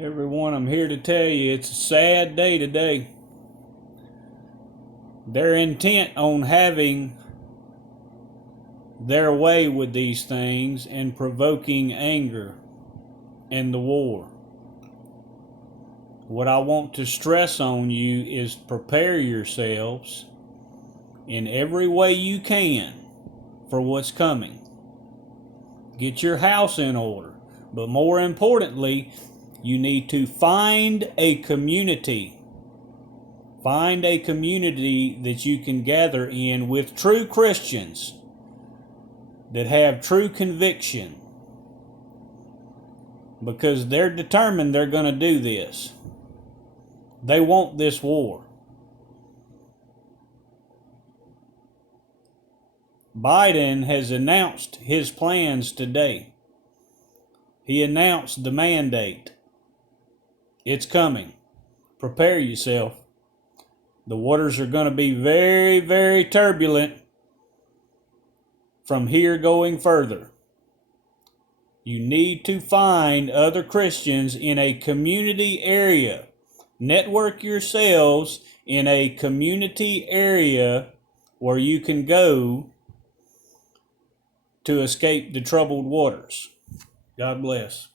Everyone, I'm here to tell you it's a sad day today. They're intent on having their way with these things and provoking anger and the war. What I want to stress on you is prepare yourselves in every way you can for what's coming. Get your house in order, but more importantly, you need to find a community. Find a community that you can gather in with true Christians that have true conviction, because they're determined they're going to do this. They want this war. Biden has announced his plans today. He announced the mandate. It's coming. Prepare yourself. The waters are going to be very, very turbulent from here going further. You need to find other Christians in a community area. Network yourselves in a community area where you can go to escape the troubled waters. God bless.